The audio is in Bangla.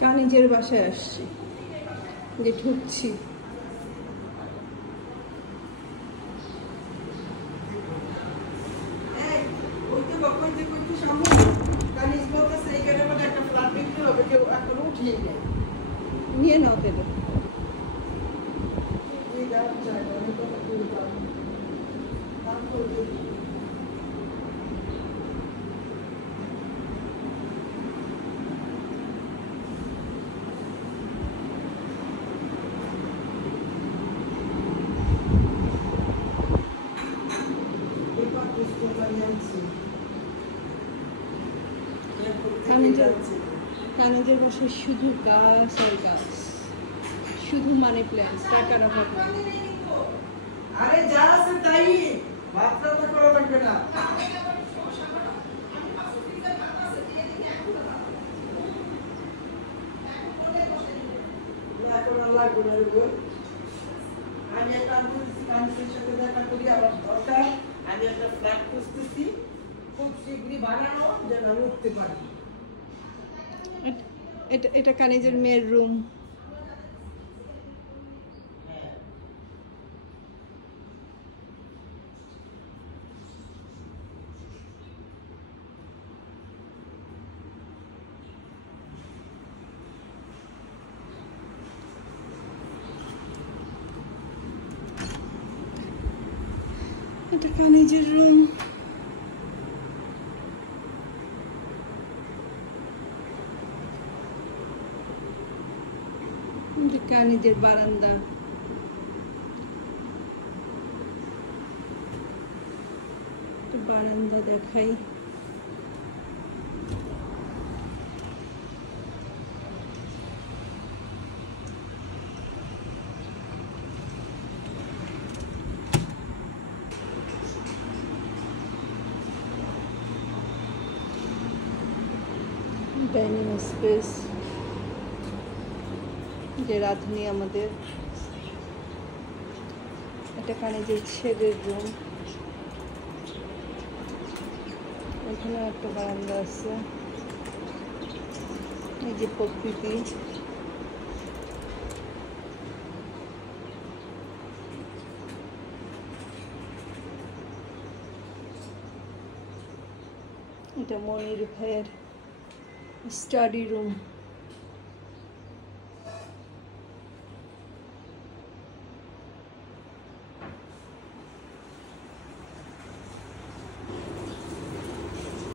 কানিজের বাসায় আসছি, যে ঢুকছি। নিয়ে নাও তাহলে। কানিজের বাসায় শুধু গাছ আর গাছ, শুধু মানি প্ল্যান্ট, টাকার অভাব নাই। আরে যা আছে তাই, মাত্রাটা করা লাগবে না। আমি একটা কানিজের সাথে দেখা করি, আমার দরকার। আমি একটা ফ্ল্যাট খুঁজতেছি, খুব শীঘ্রই বানানো, যেন আমি উঠতে পারি। এটা কানিজের মেয়ের রুম। এটা কানিজের রুম। কানিজের বারান্দা। বারান্দা দেখাই। ডাইনিং স্পেস, যে রাঁধুনি আমাদের। এটা কানিজের ছেলের রুম। এখানে একটা বারান্দা আছে, এই যে প্রকৃতি। এটা মনির ভাইয়ের স্টাডি রুম।